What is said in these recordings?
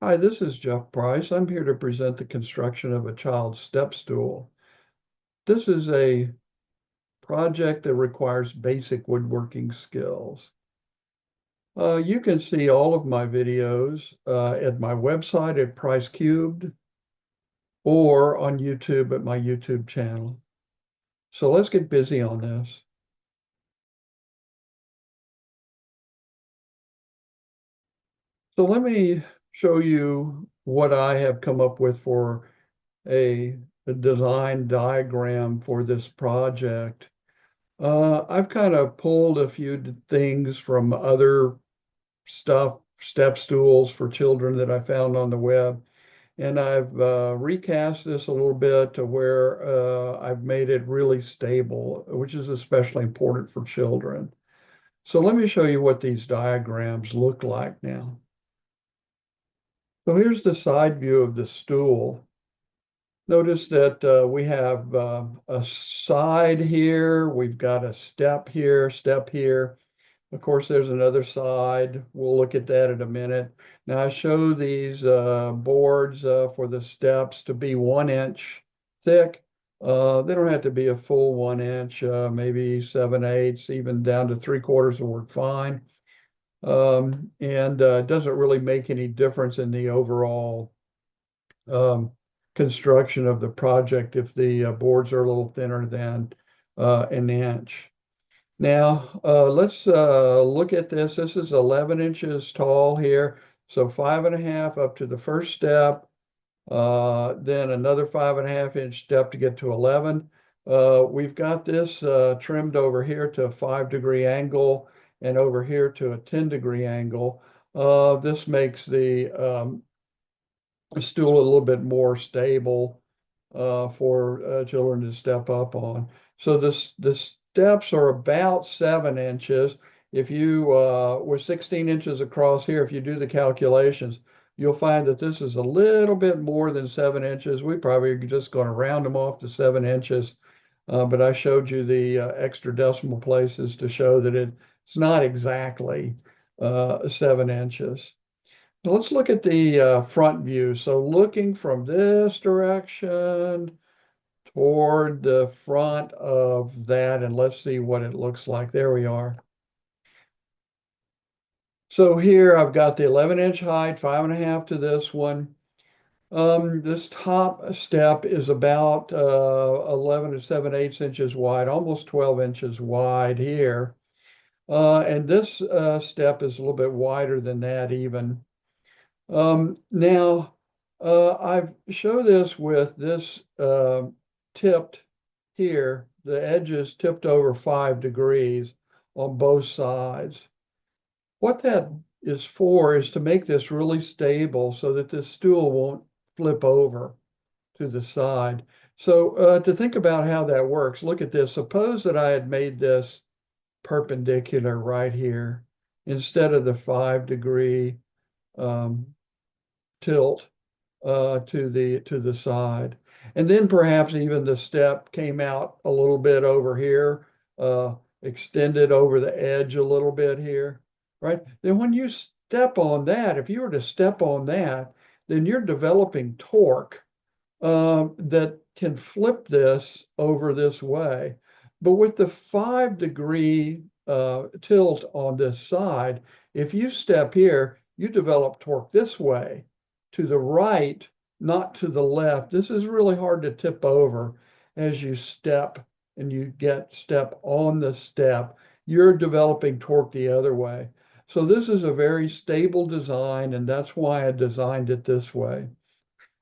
Hi, this is Jeff Price. I'm here to present the construction of a child's step stool. This is a project that requires basic woodworking skills. You can see all of my videos at my website at Price Cubed or on YouTube at my YouTube channel. So let's get busy on this. So let me show you what I have come up with for a design diagram for this project. I've kind of pulled a few things from other stuff, step stools for children that I found on the web, and I've recast this a little bit to where I've made it really stable, which is especially important for children. So let me show you what these diagrams look like now. So here's the side view of the stool. Notice that we have a side here, we've got a step here, step here. Of course, there's another side. We'll look at that in a minute. Now, I show these boards for the steps to be 1 inch thick. They don't have to be a full 1 inch, maybe 7/8, even down to 3/4 will work fine. And it doesn't really make any difference in the overall um, construction of the project if the boards are a little thinner than 1 inch. Now, let's look at this. This is 11 inches tall here. So 5.5 up to the first step, then another 5.5 inch step to get to 11. We've got this trimmed over here to a 5-degree angle and over here to a 10-degree angle. This makes the stool a little bit more stable for children to step up on. So the steps are about 7 inches. If you were 16 inches across here, if you do the calculations, you'll find that this is a little bit more than 7 inches. We probably are just going to round them off to 7 inches. But I showed you the extra decimal places to show that it's not exactly 7 inches. So let's look at the front view. So looking from this direction toward the front of that, and let's see what it looks like. There we are. So here I've got the 11-inch height, 5.5 to this one. This top step is about 11 to 7/8 inches wide, almost 12 inches wide here. And this step is a little bit wider than that even. Now, I've shown this with this tipped here, the edges tipped over 5 degrees on both sides. What that is for is to make this really stable so that this stool won't flip over to the side. So to think about how that works, look at this. Suppose that I had made this perpendicular right here instead of the 5-degree um, tilt to the side. And then perhaps even the step came out a little bit over here, extended over the edge a little bit here, right? Then when you step on that, if you were to step on that, then you're developing torque that can flip this over this way. But with the 5-degree tilt on this side, if you step here, you develop torque this way to the right, not to the left. This is really hard to tip over as you step and you get step on the step. You're developing torque the other way. So this is a very stable design, and that's why I designed it this way.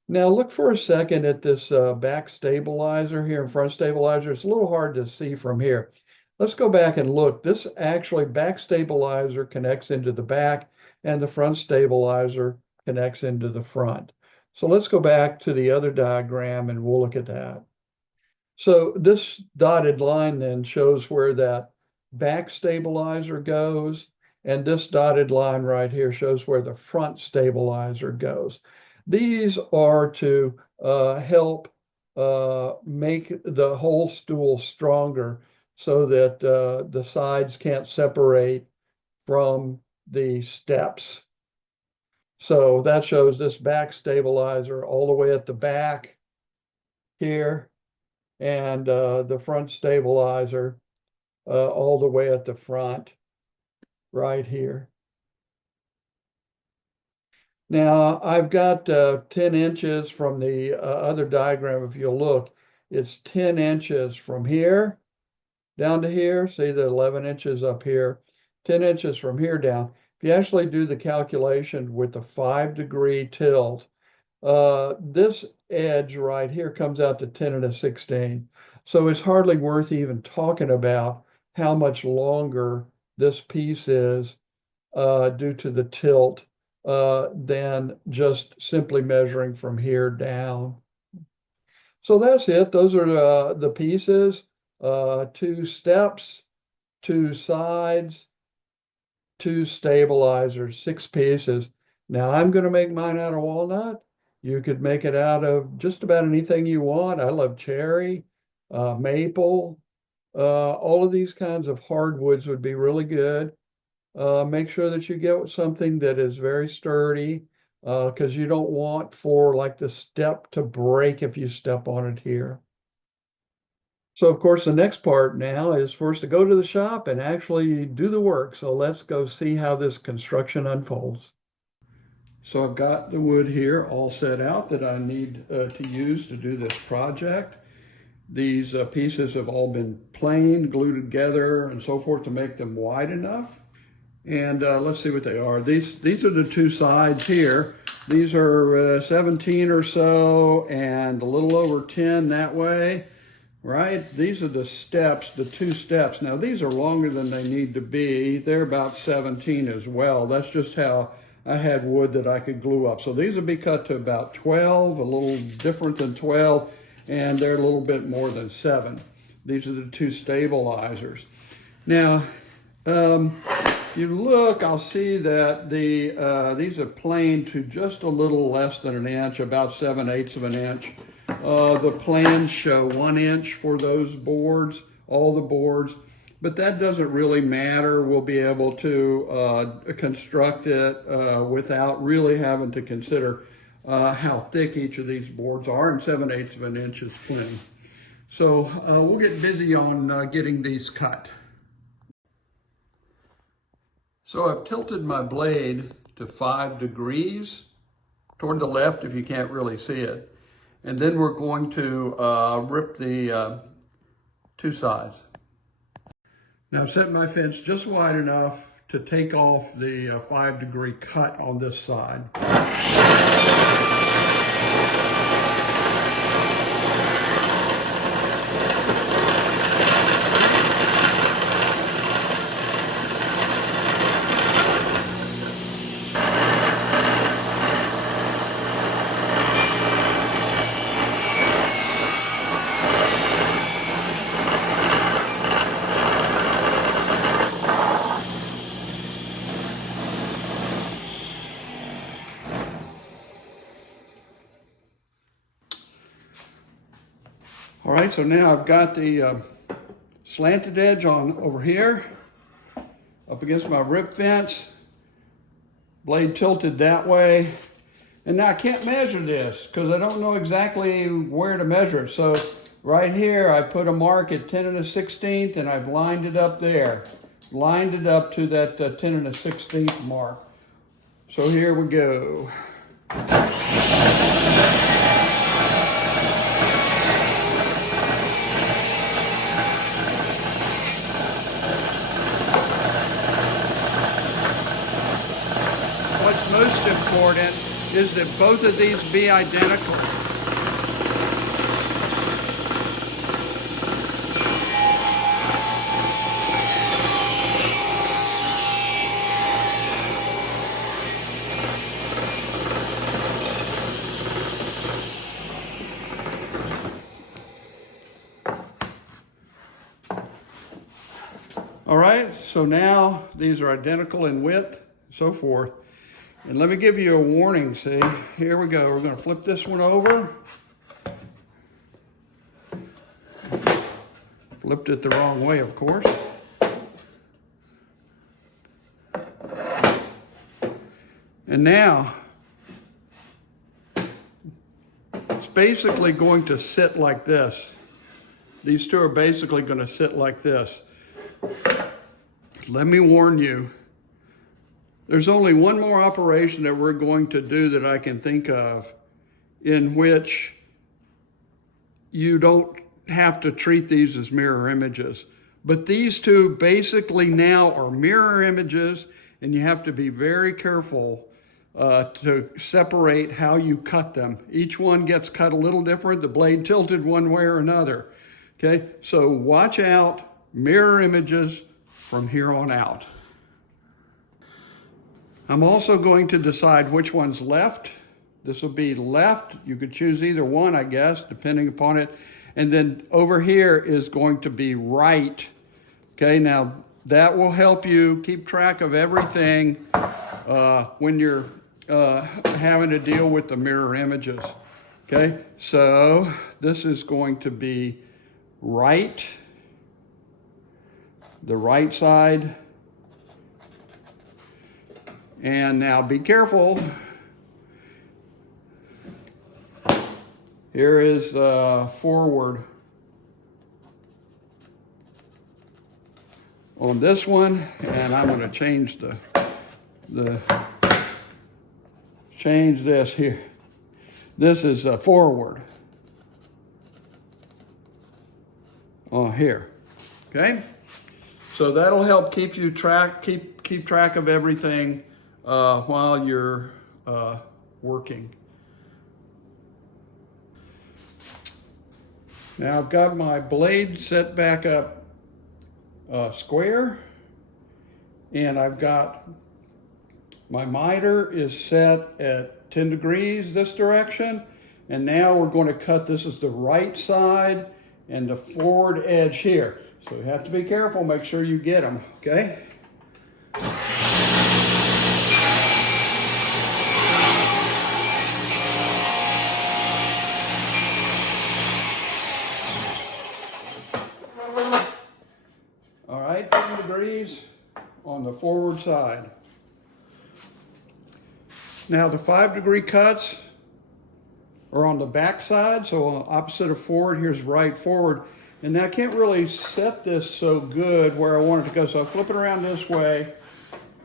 Now look for a second at this back stabilizer here and front stabilizer. It's a little hard to see from here. Let's go back and look. This actually back stabilizer connects into the back and the front stabilizer connects into the front. So let's go back to the other diagram and we'll look at that. So this dotted line then shows where that back stabilizer goes, and this dotted line right here shows where the front stabilizer goes. These are to help make the whole stool stronger so that the sides can't separate from the steps. So that shows this back stabilizer all the way at the back here, and the front stabilizer all the way at the front right here. Now I've got 10 inches from the other diagram. If you look, it's 10 inches from here down to here. See the 11 inches up here, 10 inches from here down. If you actually do the calculation with the 5-degree tilt, this edge right here comes out to 10 1/16. So it's hardly worth even talking about how much longer this piece is due to the tilt than just simply measuring from here down. So that's it. Those are the pieces, 2 steps, 2 sides, 2 stabilizers, 6 pieces. Now I'm going to make mine out of walnut. You could make it out of just about anything you want. I love cherry, maple, all of these kinds of hardwoods would be really good. Make sure that you get something that is very sturdy, because you don't want for like the step to break if you step on it here. So of course, the next part now is for us to go to the shop and actually do the work. So let's go see how this construction unfolds. So I've got the wood here all set out that I need to use to do this project. These pieces have all been planed, glued together and so forth to make them wide enough. And let's see what they are. These are the 2 sides here. These are 17 or so and a little over 10 that way. Right? These are the steps, the 2 steps. Now these are longer than they need to be. They're about 17 as well. That's just how I had wood that I could glue up. So these will be cut to about 12, a little different than 12, and they're a little bit more than 7. These are the 2 stabilizers. Now, you look, I'll see that these are planed to just a little less than an inch, about 7/8 of an inch. The plans show 1 inch for those boards, all the boards, but that doesn't really matter. We'll be able to construct it without really having to consider how thick each of these boards are, and 7/8 of an inch is plenty. So we'll get busy on getting these cut. So I've tilted my blade to 5 degrees toward the left if you can't really see it. And then we're going to rip the 2 sides. Now I've set my fence just wide enough to take off the 5-degree cut on this side. All right, so now I've got the slanted edge on over here, up against my rip fence, blade tilted that way. And now I can't measure this because I don't know exactly where to measure it. So right here, I put a mark at 10 1/16 and I've lined it up there. Lined it up to that 10 1/16 mark. So here we go. What's most important is that both of these be identical. All right, so now these are identical in width, so forth. And let me give you a warning, see? Here we go. We're going to flip this one over. Flipped it the wrong way, of course. And now, basically going to sit like this. These two are basically going to sit like this. Let me warn you, there's only one more operation that we're going to do that I can think of in which you don't have to treat these as mirror images. But these two basically now are mirror images, and you have to be very careful to separate how you cut them. Each one gets cut a little different, the blade tilted one way or another. Okay, so watch out, mirror images from here on out. I'm also going to decide which one's left. This will be left. You could choose either one, I guess, depending upon it. And then over here is going to be right. Okay, now that will help you keep track of everything when you're having to deal with the mirror images. Okay, so this is going to be right, the right side. And now be careful. Here is forward on this one, and I'm going to change change this here. This is forward on here. Okay, so that'll help keep track of everything while you're working. Now I've got my blade set back up square, and I've got my miter is set at 10 degrees this direction, and now we're going to cut. This is the right side and the forward edge here. So you have to be careful, make sure you get them, okay? All right, 10 degrees on the forward side. Now the 5-degree cuts are on the back side, so on the opposite of forward, here's right forward. And now I can't really set this so good where I want it to go, so I'll flip it around this way,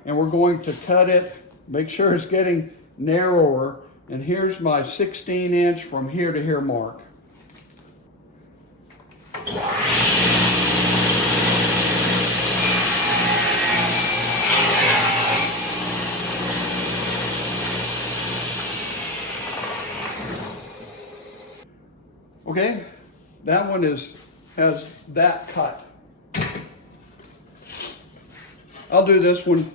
and we're going to cut it, make sure it's getting narrower, and here's my 16-inch from here to here mark. Okay, that one has that cut. I'll do this one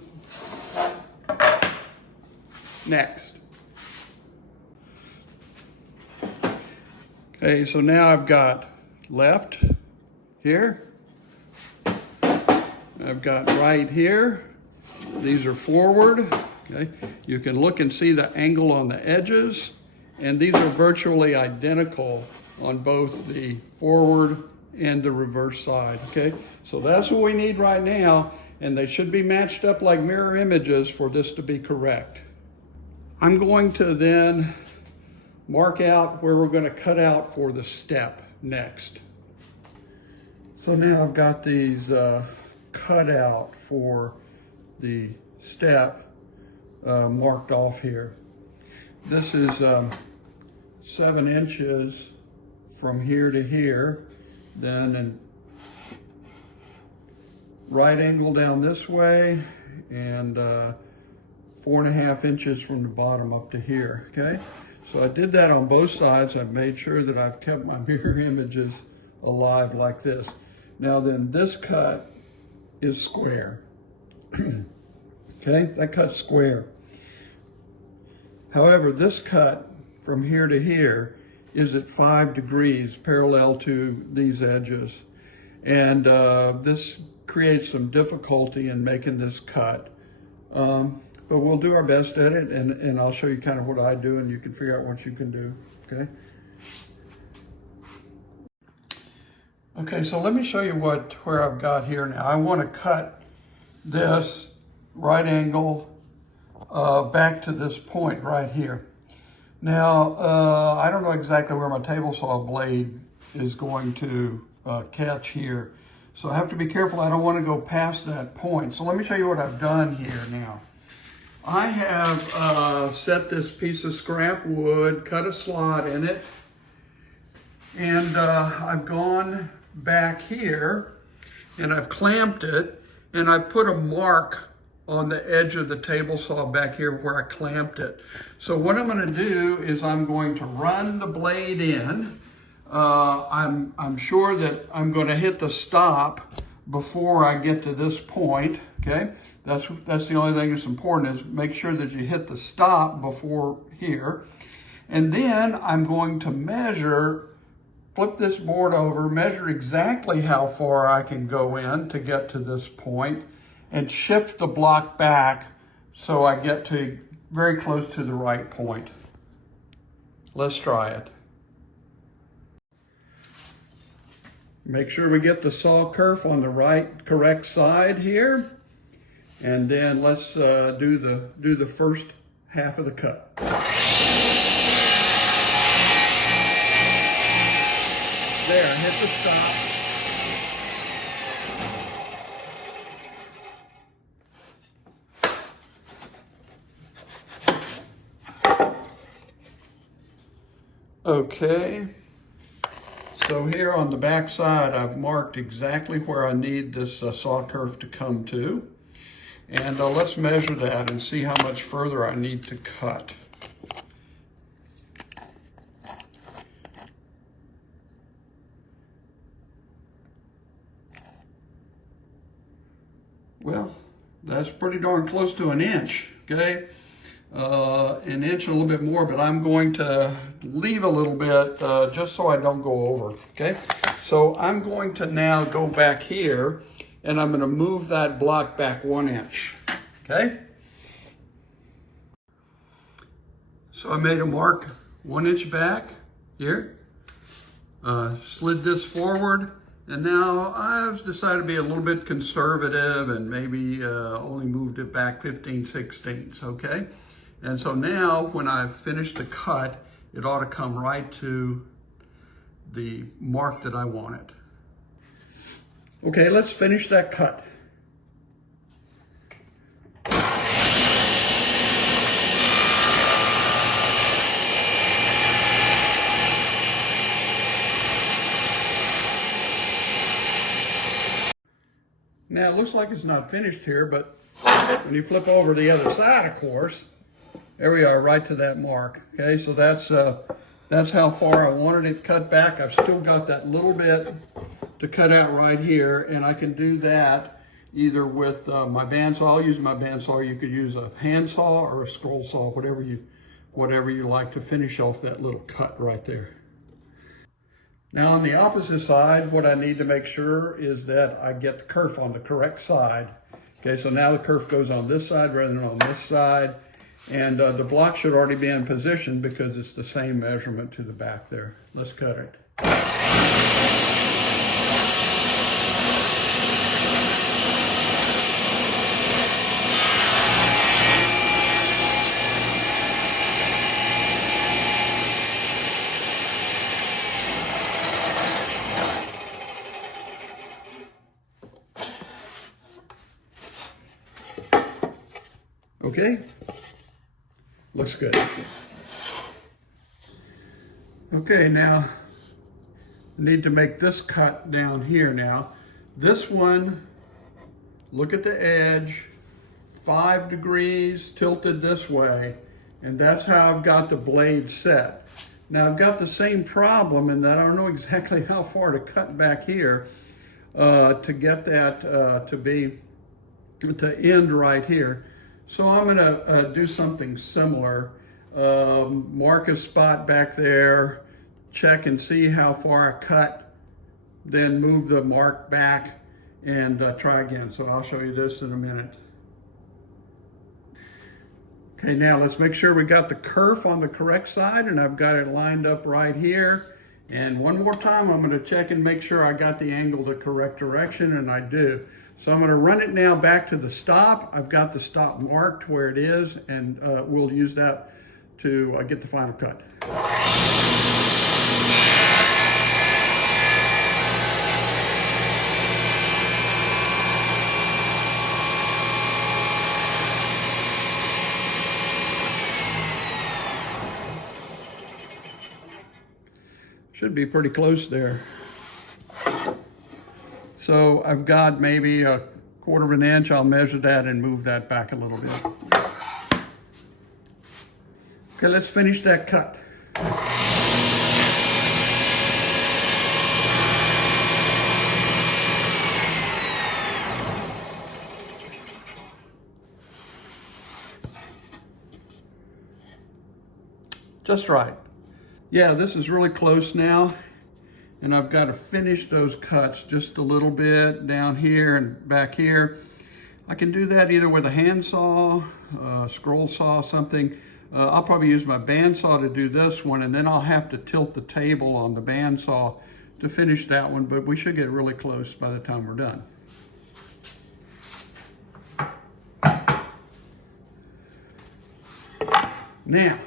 next. Okay, so now I've got left here. I've got right here. These are forward. Okay, you can look and see the angle on the edges, and these are virtually identical on both the forward and the reverse side, okay? So that's what we need right now, and they should be matched up like mirror images for this to be correct. I'm going to then mark out where we're going to cut out for the step next. So now I've got these cut out for the step marked off here. This is 7 inches from here to here, then a right angle down this way, and 4.5 inches from the bottom up to here, okay? So I did that on both sides. I've made sure that I've kept my mirror images alive like this. Now then, this cut is square, okay? That cut's square. However, this cut from here to here is at 5 degrees parallel to these edges. And this creates some difficulty in making this cut. But we'll do our best at it, and I'll show you kind of what I do, and you can figure out what you can do, okay? Okay, so let me show you where I've got here now. I want to cut this right angle back to this point right here. Now, I don't know exactly where my table saw blade is going to catch here. So I have to be careful. I don't want to go past that point. So let me show you what I've done here now. I have set this piece of scrap wood, cut a slot in it, and I've gone back here and I've clamped it, and I put a mark on the edge of the table saw back here where I clamped it. So what I'm going to do is I'm going to run the blade in. I'm sure that I'm going to hit the stop before I get to this point. Okay, that's the only thing that's important, is make sure that you hit the stop before here. And then I'm going to measure, flip this board over, measure exactly how far I can go in to get to this point, and shift the block back so I get to very close to the right point. Let's try it. Make sure we get the saw kerf on the correct side here, and then let's do the first half of the cut. There, hit the stop. Okay, so here on the back side, I've marked exactly where I need this saw kerf to come to. And let's measure that and see how much further I need to cut. Well, that's pretty darn close to an inch, okay? An inch, a little bit more, but I'm going to leave a little bit just so I don't go over, okay? So I'm going to now go back here, and I'm going to move that block back 1 inch, okay? So I made a mark 1 inch back here, slid this forward, and now I've decided to be a little bit conservative and maybe only moved it back 15/16, okay? And so now when I've finished the cut, it ought to come right to the mark that I want it. Okay, let's finish that cut. Now it looks like it's not finished here, but when you flip over the other side, of course, there we are, right to that mark. Okay, so that's how far I wanted it cut back. I've still got that little bit to cut out right here, and I can do that either with my bandsaw. I'll use my bandsaw. You could use a hand saw or a scroll saw, whatever you like, to finish off that little cut right there. Now on the opposite side, what I need to make sure is that I get the kerf on the correct side. Okay, so now the kerf goes on this side rather than on this side. And the block should already be in position because it's the same measurement to the back there. Let's cut it. Okay, looks good. Okay, now I need to make this cut down here now. This one, look at the edge, 5 degrees tilted this way, and that's how I've got the blade set. Now I've got the same problem in that I don't know exactly how far to cut back here to get that to end right here. So I'm going to do something similar. Mark a spot back there, check and see how far I cut, then move the mark back and try again. So I'll show you this in a minute. Okay, now let's make sure we got the kerf on the correct side, and I've got it lined up right here. And one more time, I'm going to check and make sure I got the angle the correct direction, and I do. So I'm going to run it now back to the stop. I've got the stop marked where it is, and we'll use that to get the final cut. Should be pretty close there. So I've got maybe a 1/4 of an inch. I'll measure that and move that back a little bit. Okay, let's finish that cut. Just right. Yeah, this is really close now, and I've got to finish those cuts just a little bit down here and back here. I can do that either with a hand saw, scroll saw, something. I'll probably use my bandsaw to do this one, and then I'll have to tilt the table on the bandsaw to finish that one, but we should get really close by the time we're done. Now,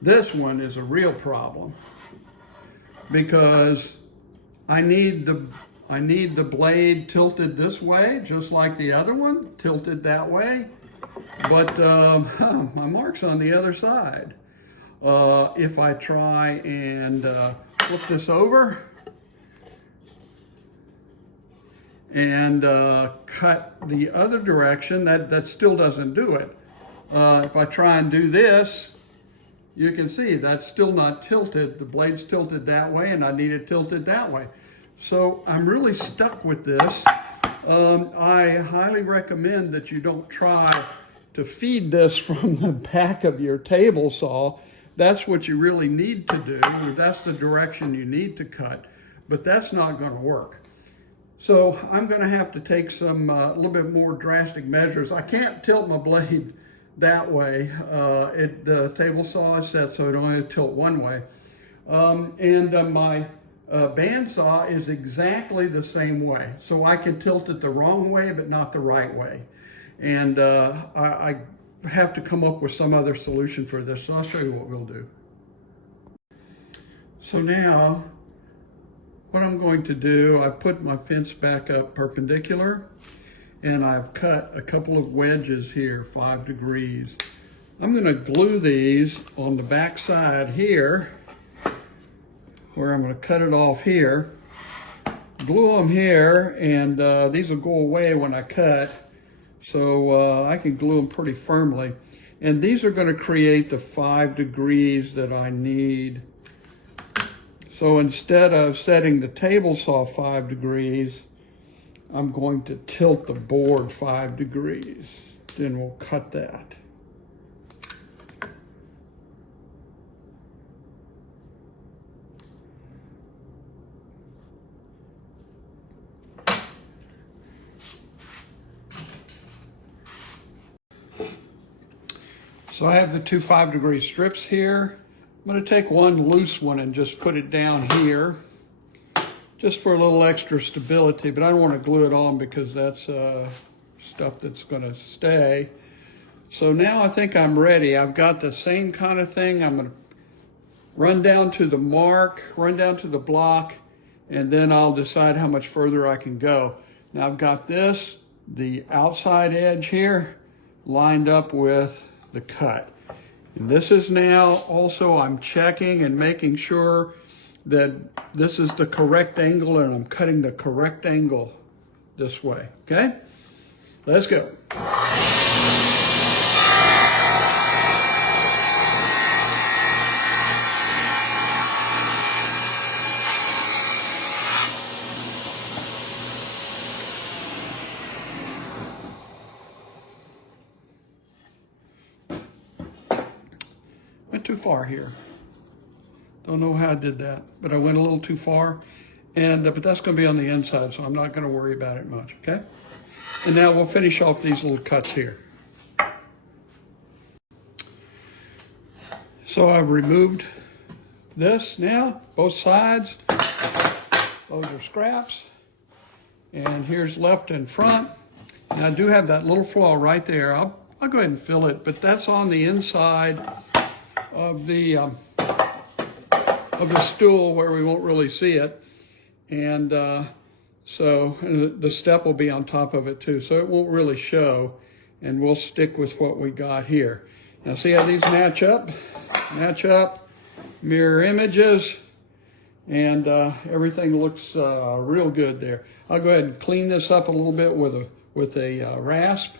this one is a real problem because I need the blade tilted this way, just like the other one, tilted that way. But my mark's on the other side. If I try and flip this over and cut the other direction, that still doesn't do it. If I try and do this, you can see that's still not tilted. The blade's tilted that way, and I need it tilted that way. So I'm really stuck with this. I highly recommend that you don't try to feed this from the back of your table saw. That's what you really need to do. That's the direction you need to cut, but that's not going to work. So I'm going to have to take some a little bit more drastic measures. I can't tilt my blade that way. The table saw is set so it only tilt one way. My bandsaw is exactly the same way. So I can tilt it the wrong way, but not the right way. And I have to come up with some other solution for this. So I'll show you what we'll do. So now, what I'm going to do, I put my fence back up perpendicular, and I've cut a couple of wedges here, 5 degrees. I'm going to glue these on the back side here, where I'm going to cut it off here. Glue them here, and these will go away when I cut, so I can glue them pretty firmly. And these are going to create the 5 degrees that I need. So instead of setting the table saw 5 degrees, I'm going to tilt the board 5 degrees. Then we'll cut that. So I have the two 5 degree strips here. I'm going to take one loose one and just put it down here, just for a little extra stability, but I don't want to glue it on because that's stuff that's going to stay. So now I think I'm ready. I've got the same kind of thing. I'm going to run down to the mark, run down to the block, and then I'll decide how much further I can go. Now I've got this, the outside edge here, lined up with the cut. And this is now also, I'm checking and making sure that this is the correct angle, and I'm cutting the correct angle this way, okay? Let's go. Went too far here. Don't know how I did that, but I went a little too far. And but that's going to be on the inside, so I'm not going to worry about it much, okay? And now we'll finish off these little cuts here. So I've removed this now, both sides. Those are scraps. And here's left and front. And I do have that little flaw right there. I'll go ahead and fill it, but that's on the inside of the stool where we won't really see it. And so the step will be on top of it too, so it won't really show, and we'll stick with what we got here. Now see how these match up? Match up, mirror images, and everything looks real good there. I'll go ahead and clean this up a little bit with a rasp,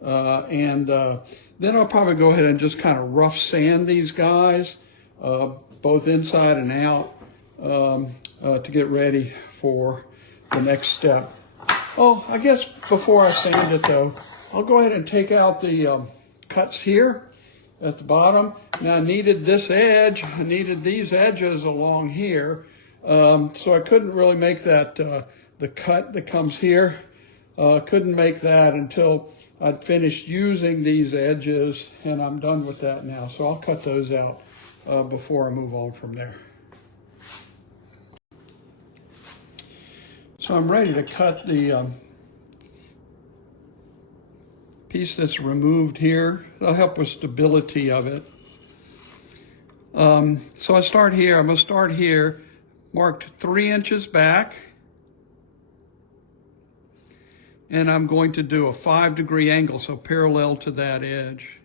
and then I'll probably go ahead and just kind of rough sand these guys, both inside and out, to get ready for the next step. Oh, I guess before I sand it though, I'll go ahead and take out the cuts here at the bottom. Now I needed this edge, I needed these edges along here, so I couldn't really make that, the cut that comes here, couldn't make that until I'd finished using these edges, and I'm done with that now. So I'll cut those out before I move on from there. So I'm ready to cut the piece that's removed here. It'll help with stability of it. So I start here. I'm going to start here, marked 3 inches back. And I'm going to do a 5-degree angle, so parallel to that edge.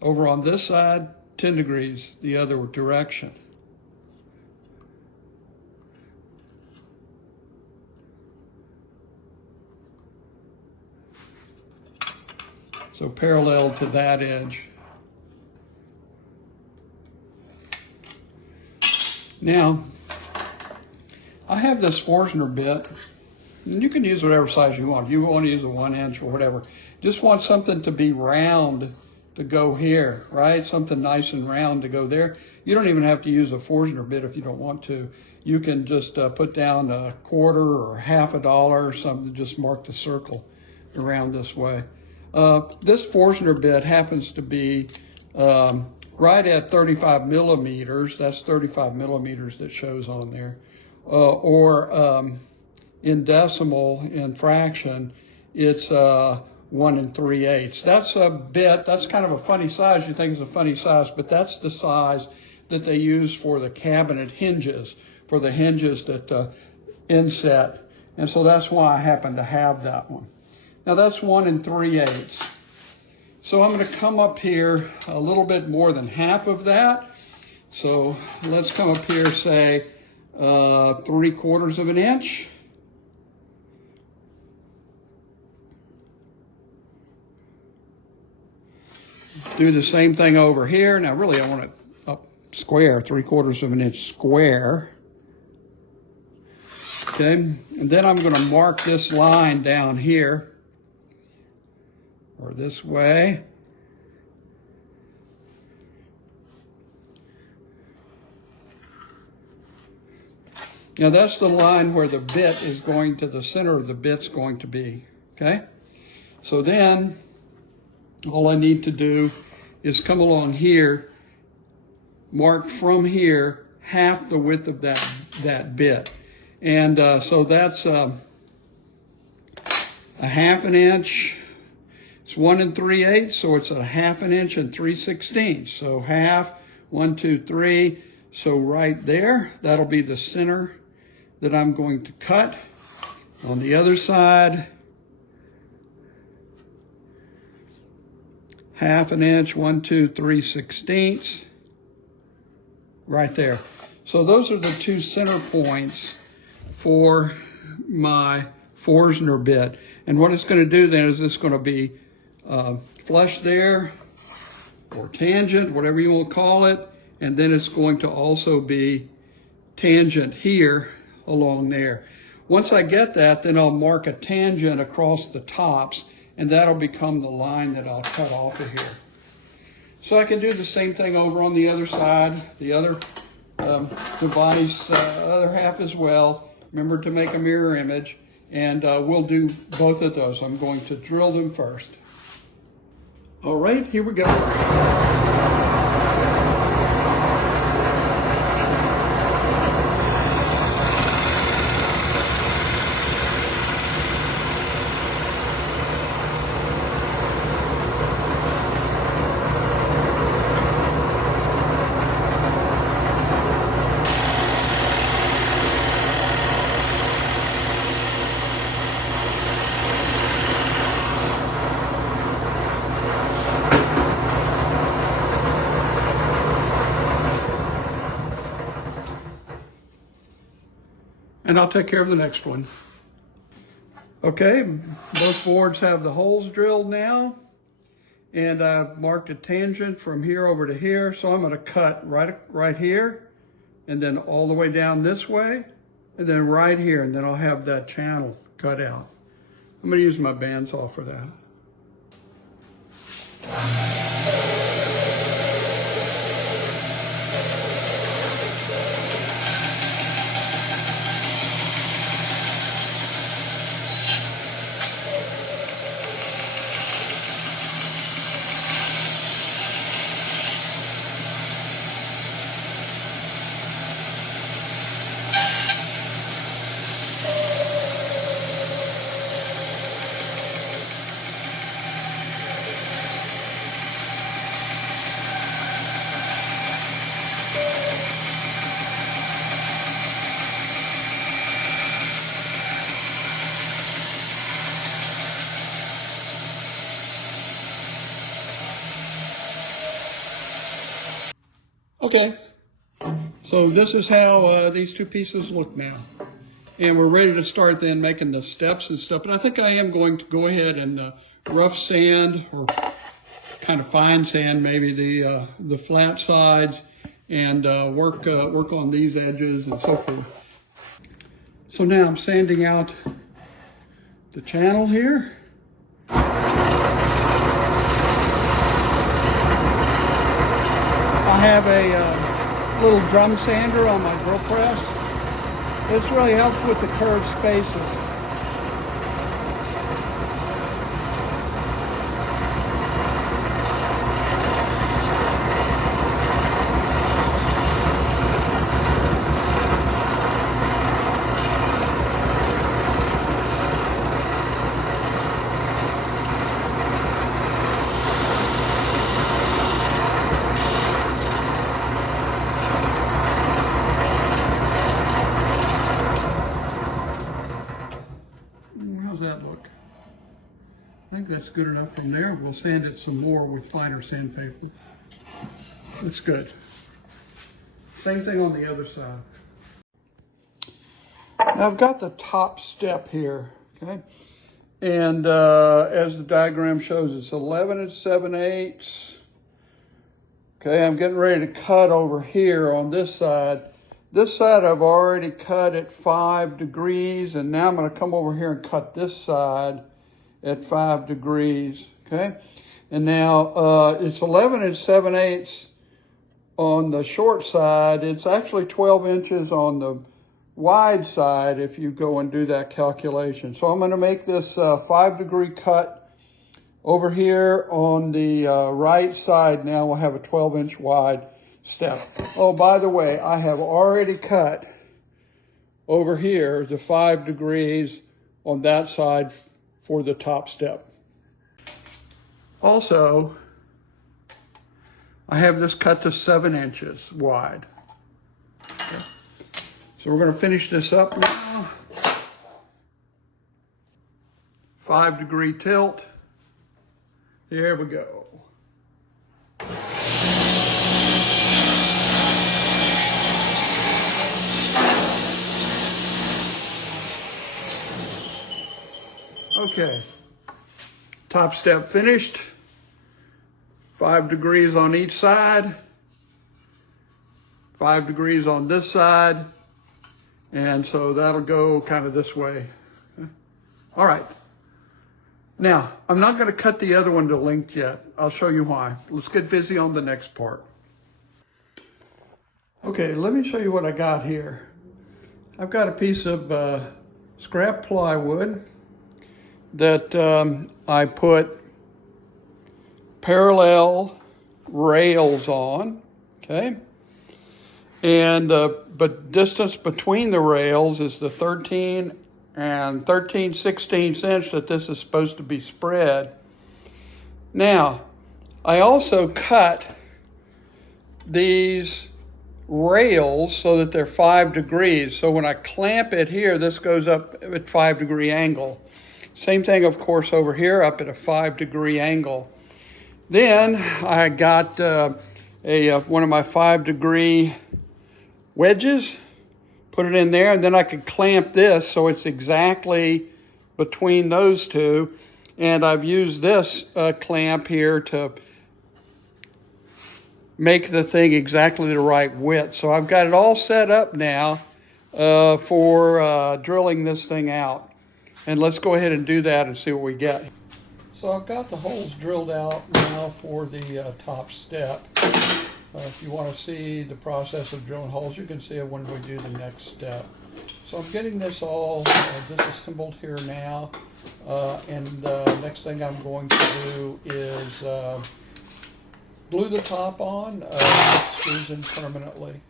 Over on this side, 10 degrees, the other direction. So parallel to that edge. Now, I have this Forstner bit, and you can use whatever size you want. You want to use a 1 inch or whatever. Just want something to be round to go here, right? Something nice and round to go there. You don't even have to use a Forstner bit if you don't want to. You can just put down a quarter or half a dollar or something, just mark the circle around this way. This Forstner bit happens to be right at 35 millimeters. That's 35 millimeters that shows on there. Or in decimal, in fraction, it's 1 3/8. That's a bit, that's kind of a funny size. You think it's a funny size, but that's the size that they use for the cabinet hinges, for the hinges that inset. And so that's why I happen to have that one. Now that's 1 3/8. So I'm going to come up here a little bit more than half of that. So let's come up here, say 3/4 of an inch. Do the same thing over here. Now really I want it up square, 3/4 of an inch square. Okay, and then I'm going to mark this line down here, or this way. Now that's the line where the bit is going to, the center of the bit's going to be, okay? So then, all I need to do is come along here, mark from here half the width of that bit. And so that's a 1/2 inch. It's 1 3/8, so it's a 1/2 inch and 3/16. So half, 1 2 3. So right there, that'll be the center that I'm going to cut. On the other side, 1/2 inch, 1 2 3/16, right there. So those are the 2 center points for my Forstner bit. And what it's going to do then is it's going to be flush there, or tangent, whatever you want to call it, and then it's going to also be tangent here along there. Once I get that, then I'll mark a tangent across the tops, and that'll become the line that I'll cut off of here. So I can do the same thing over on the other side, the other device, other half as well. Remember to make a mirror image, and we'll do both of those. I'm going to drill them first. All right, here we go. and I'll take care of the next one. Okay, both boards have the holes drilled now, and I've marked a tangent from here over to here, so I'm going to cut right here, and then all the way down this way, and then right here, and then I'll have that channel cut out. I'm going to use my bandsaw for that. Okay, so this is how these two pieces look now. And we're ready to start then making the steps and stuff. And I think I am going to go ahead and rough sand, or kind of fine sand maybe, the flat sides, and work on these edges and so forth. So now I'm sanding out the channel here. I have a little drum sander on my drill press. This really helps with the curved spaces. How's that look? I think that's good enough from there. We'll sand it some more with finer sandpaper. That's good. Same thing on the other side. Now I've got the top step here, okay? And as the diagram shows, it's 11 7/8. Okay, I'm getting ready to cut over here on this side. This side I've already cut at 5 degrees, and now I'm going to come over here and cut this side at 5 degrees, okay? And now it's 11 7/8 on the short side. It's actually 12 inches on the wide side if you go and do that calculation. So I'm going to make this 5 degree cut over here on the right side. Now we'll have a 12-inch wide step. Oh, by the way, I have already cut over here the 5 degrees on that side for the top step. Also, I have this cut to 7 inches wide. Okay. So we're going to finish this up now. 5 degree tilt. Here we go. Okay, top step finished. 5 degrees on each side. 5 degrees on this side. And so that'll go kind of this way. All right. Now, I'm not going to cut the other one to length yet. I'll show you why. Let's get busy on the next part. Okay, let me show you what I got here. I've got a piece of scrap plywood that I put parallel rails on, okay? And but distance between the rails is the 13 and 13/16 inch that this is supposed to be spread. Now, I also cut these rails so that they're 5 degrees. So when I clamp it here, this goes up at 5 degree angle. Same thing, of course, over here, up at a 5 degree angle. Then I got one of my 5 degree wedges, put it in there, and then I could clamp this so it's exactly between those two. And I've used this clamp here to make the thing exactly the right width. So I've got it all set up now for drilling this thing out. And let's go ahead and do that and see what we get. So I've got the holes drilled out now for the top step. If you want to see the process of drilling holes, you can see it when we do the next step. So I'm getting this all disassembled here now. And next thing I'm going to do is glue the top on, screws in permanently.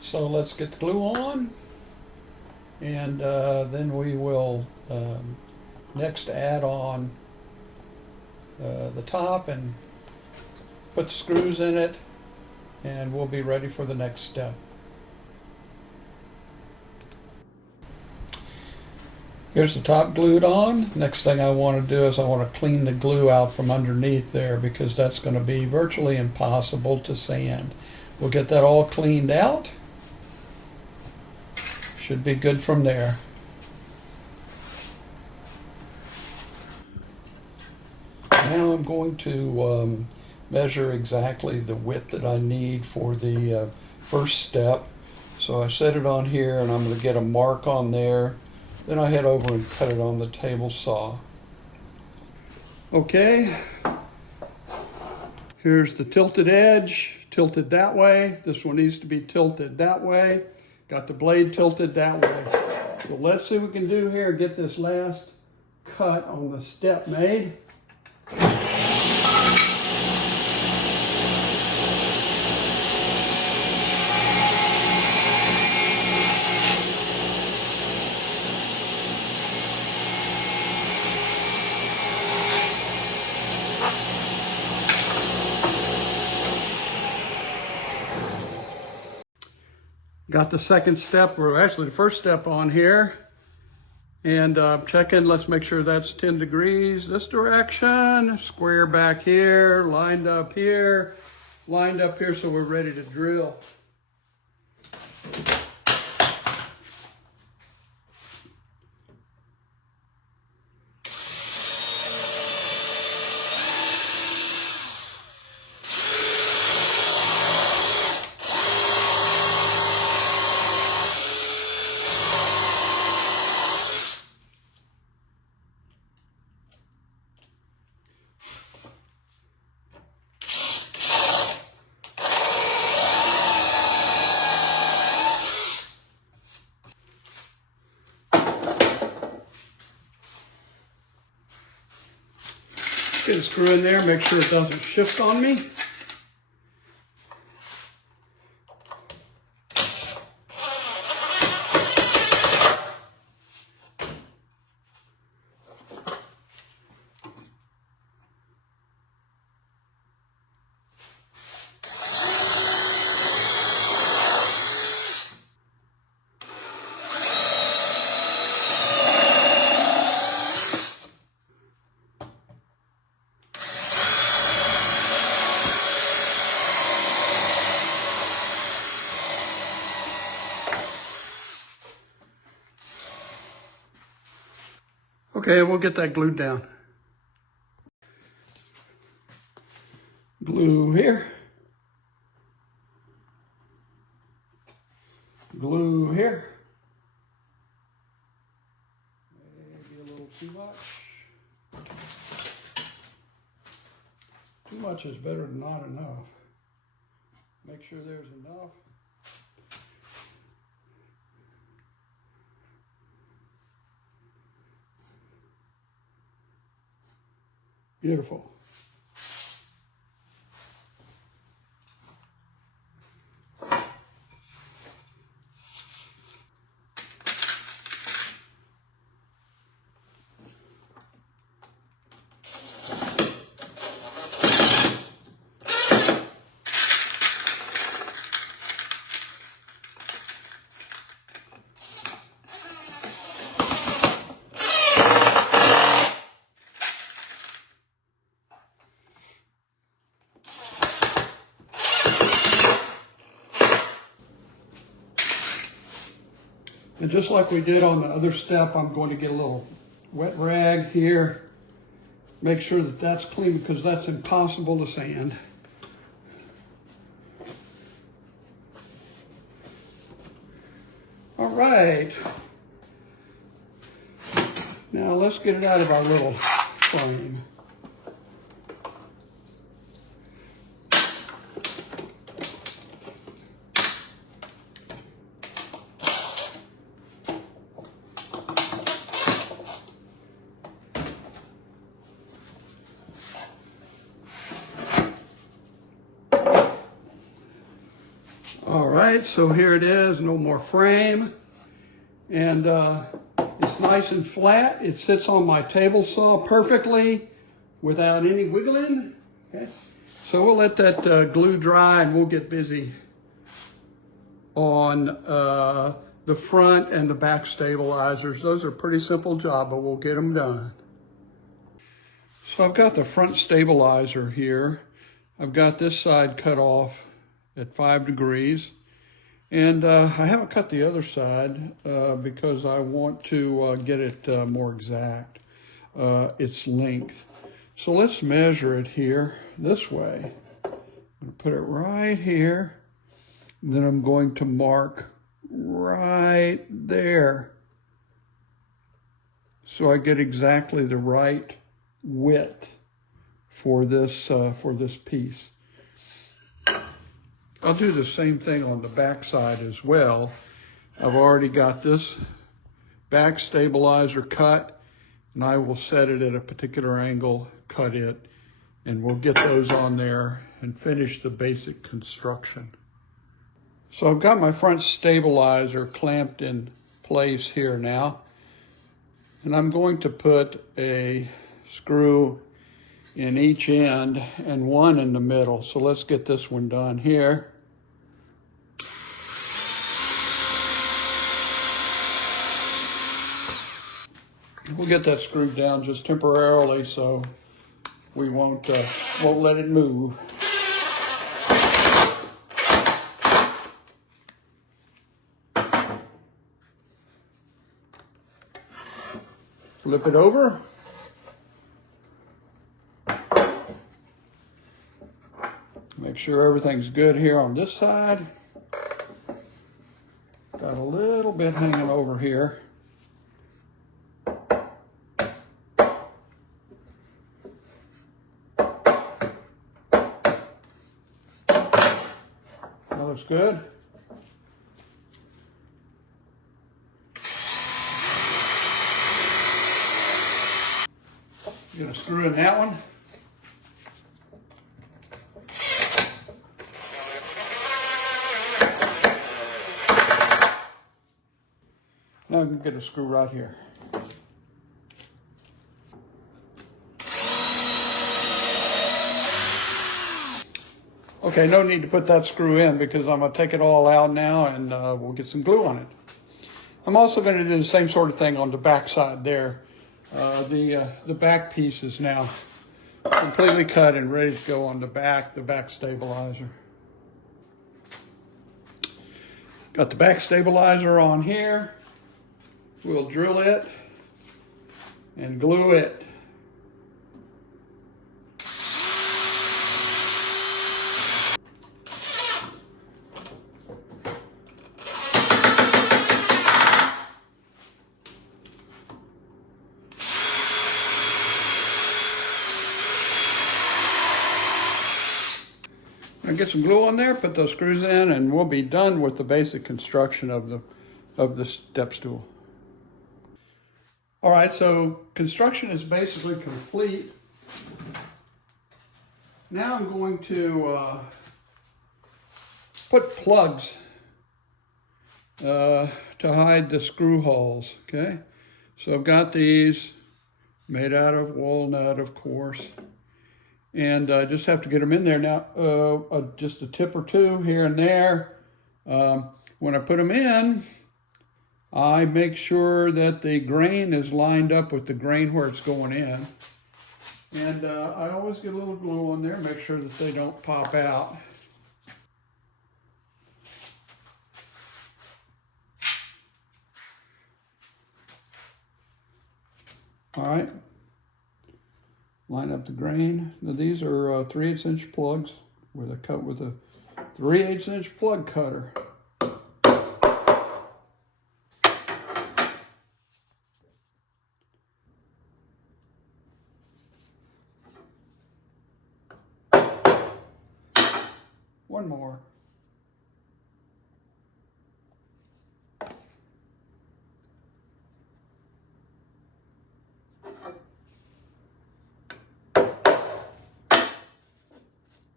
So let's get the glue on, and then we will next add on the top and put the screws in it, and we'll be ready for the next step. Here's the top glued on. Next thing I want to do is I want to clean the glue out from underneath there, because that's going to be virtually impossible to sand. We'll get that all cleaned out. Should be good from there. Now I'm going to measure exactly the width that I need for the first step. So I set it on here, and I'm going to get a mark on there. Then I head over and cut it on the table saw. Okay, here's the tilted edge, tilted that way. This one needs to be tilted that way. Got the blade tilted that way. So let's see what we can do here, get this last cut on the step made. Got the second step, or actually the first step on here. And checking, let's make sure that's 10 degrees this direction. Square back here, lined up here, so we're ready to drill. Get a screw in there, make sure it doesn't shift on me. Okay, we'll get that glued down. Glue here. Glue here. Maybe a little too much. Too much is better than not enough. Make sure there's enough. Beautiful. And just like we did on the other step, I'm going to get a little wet rag here. Make sure that that's clean because that's impossible to sand. All right. Now let's get it out of our little frame. All right, so here it is, no more frame. And it's nice and flat. It sits on my table saw perfectly without any wiggling. Okay. So we'll let that glue dry and we'll get busy on the front and the back stabilizers. Those are a pretty simple job, but we'll get them done. So I've got the front stabilizer here. I've got this side cut off at 5 degrees. And I haven't cut the other side because I want to get it more exact, its length. So let's measure it here this way. I'm going to put it right here. And then I'm going to mark right there. So I get exactly the right width for this piece. I'll do the same thing on the back side as well. I've already got this back stabilizer cut, and I will set it at a particular angle, cut it, and we'll get those on there and finish the basic construction. So I've got my front stabilizer clamped in place here now, and I'm going to put a screw in each end and one in the middle. So let's get this one done here. We'll get that screwed down just temporarily so we won't let it move. Flip it over. Make sure everything's good here on this side. Got a little bit hanging over here. That looks good. Get a screw in that one. Now I can get a screw right here. Okay, no need to put that screw in because I'm going to take it all out now and we'll get some glue on it. I'm also going to do the same sort of thing on the back side there. The back piece is now completely cut and ready to go on the back stabilizer. Got the back stabilizer on here. We'll drill it and glue it. I'll get some glue on there, put those screws in, and we'll be done with the basic construction of the step stool. All right, so construction is basically complete. Now I'm going to put plugs to hide the screw holes, okay? So I've got these made out of walnut, of course. And I just have to get them in there now, just a tip or two here and there. When I put them in, I make sure that the grain is lined up with the grain where it's going in. And I always get a little glue on there, make sure that they don't pop out. All right, line up the grain. Now these are 3/8 inch plugs with a cut with a 3/8 inch plug cutter. One more.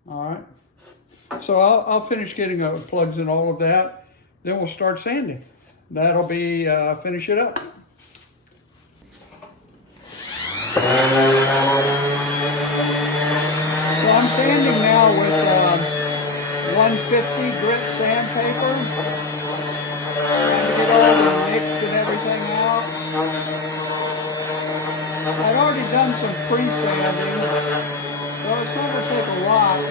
All right. So I'll finish getting plugs in all of that. Then we'll start sanding. That'll be finish it up. So I'm sanding now with 150 grit sandpaper. Trying to get all the nicks and everything out. I've already done some pre-sanding, so it's not going to take a lot.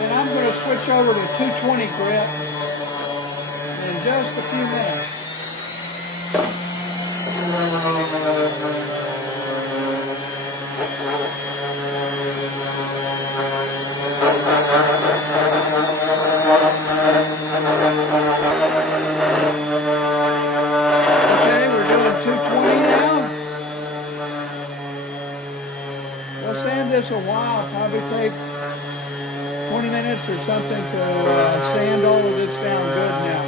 And I'm going to switch over to 220 grit in just a few minutes. Okay, we're doing 220 now. We'll sand this a while, probably take 20 minutes or something to sand all of this down good now.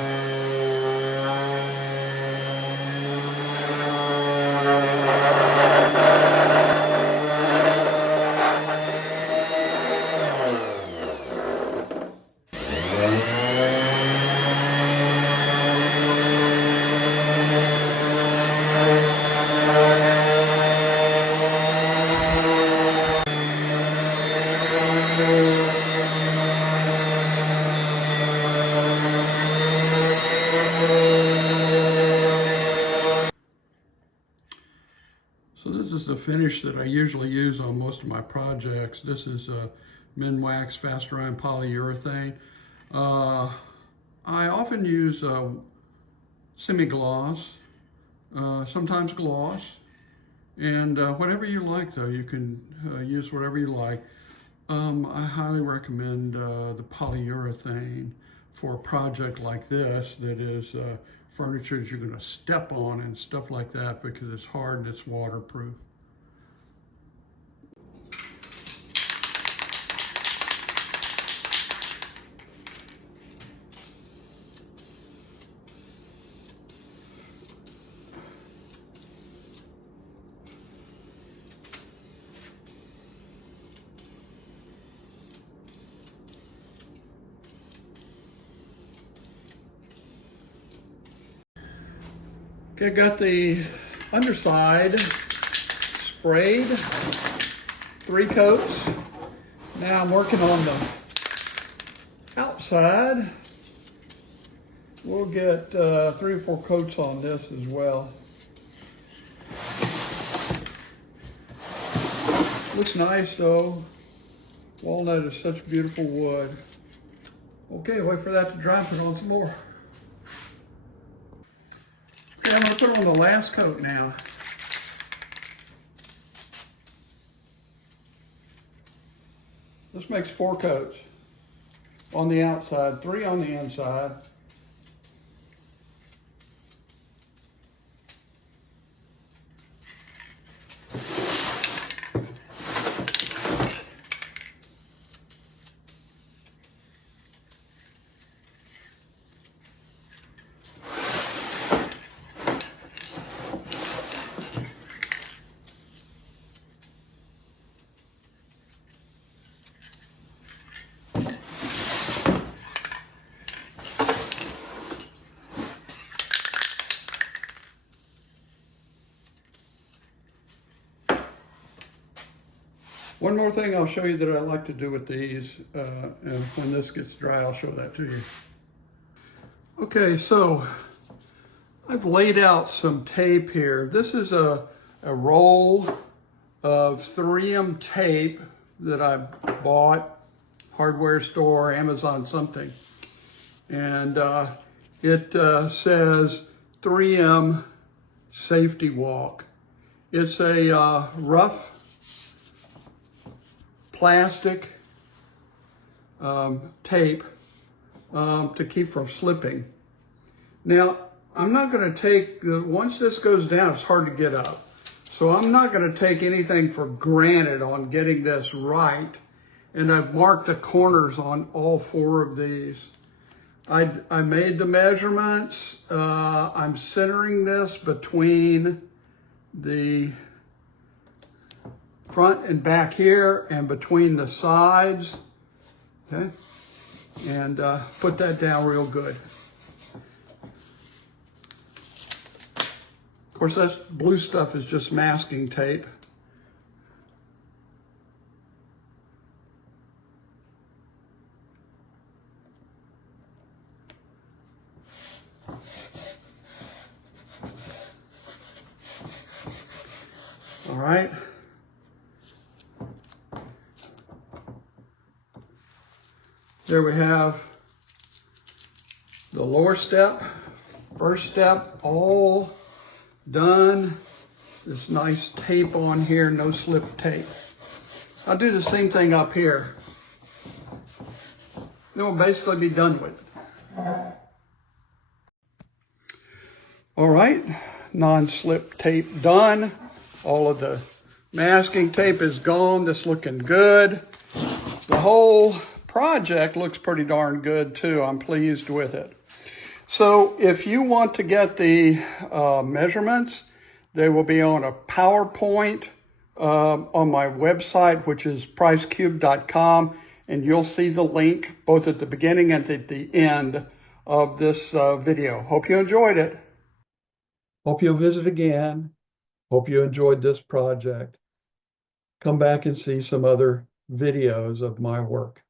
So this is the finish that I usually use on most of my projects. This is Minwax Fast Drying Polyurethane. I often use semi-gloss, sometimes gloss, and whatever you like though, you can use whatever you like. I highly recommend the polyurethane for a project like this that is furniture that you're going to step on and stuff like that, because it's hard and it's waterproof. Okay, got the underside sprayed, 3 coats. Now I'm working on the outside. We'll get 3 or 4 coats on this as well. Looks nice though. Walnut is such beautiful wood. Okay, wait for that to dry and put on some more. Okay, I'm going to put on the last coat now. This makes 4 coats on the outside, 3 on the inside. One more thing I'll show you that I like to do with these, and when this gets dry, I'll show that to you. Okay, so I've laid out some tape here. This is a roll of 3M tape that I bought, hardware store, Amazon, something. and it says 3M Safety Walk. It's a rough plastic tape to keep from slipping. Now, I'm not going to take, once this goes down, it's hard to get up. So I'm not going to take anything for granted on getting this right. And I've marked the corners on all 4 of these. I made the measurements. I'm centering this between the front and back here and between the sides. Okay, and put that down real good. Of course, that blue stuff is just masking tape. All right. There we have the lower step, first step, all done. This nice tape on here, no slip tape. I'll do the same thing up here. Then we'll basically be done with it. All right, non-slip tape done. All of the masking tape is gone. This looking good. The whole project looks pretty darn good too. I'm pleased with it. So if you want to get the measurements, they will be on a PowerPoint on my website, which is pricecube.com, and you'll see the link both at the beginning and at the end of this video. Hope you enjoyed it. Hope you'll visit again. Hope you enjoyed this project. Come back and see some other videos of my work.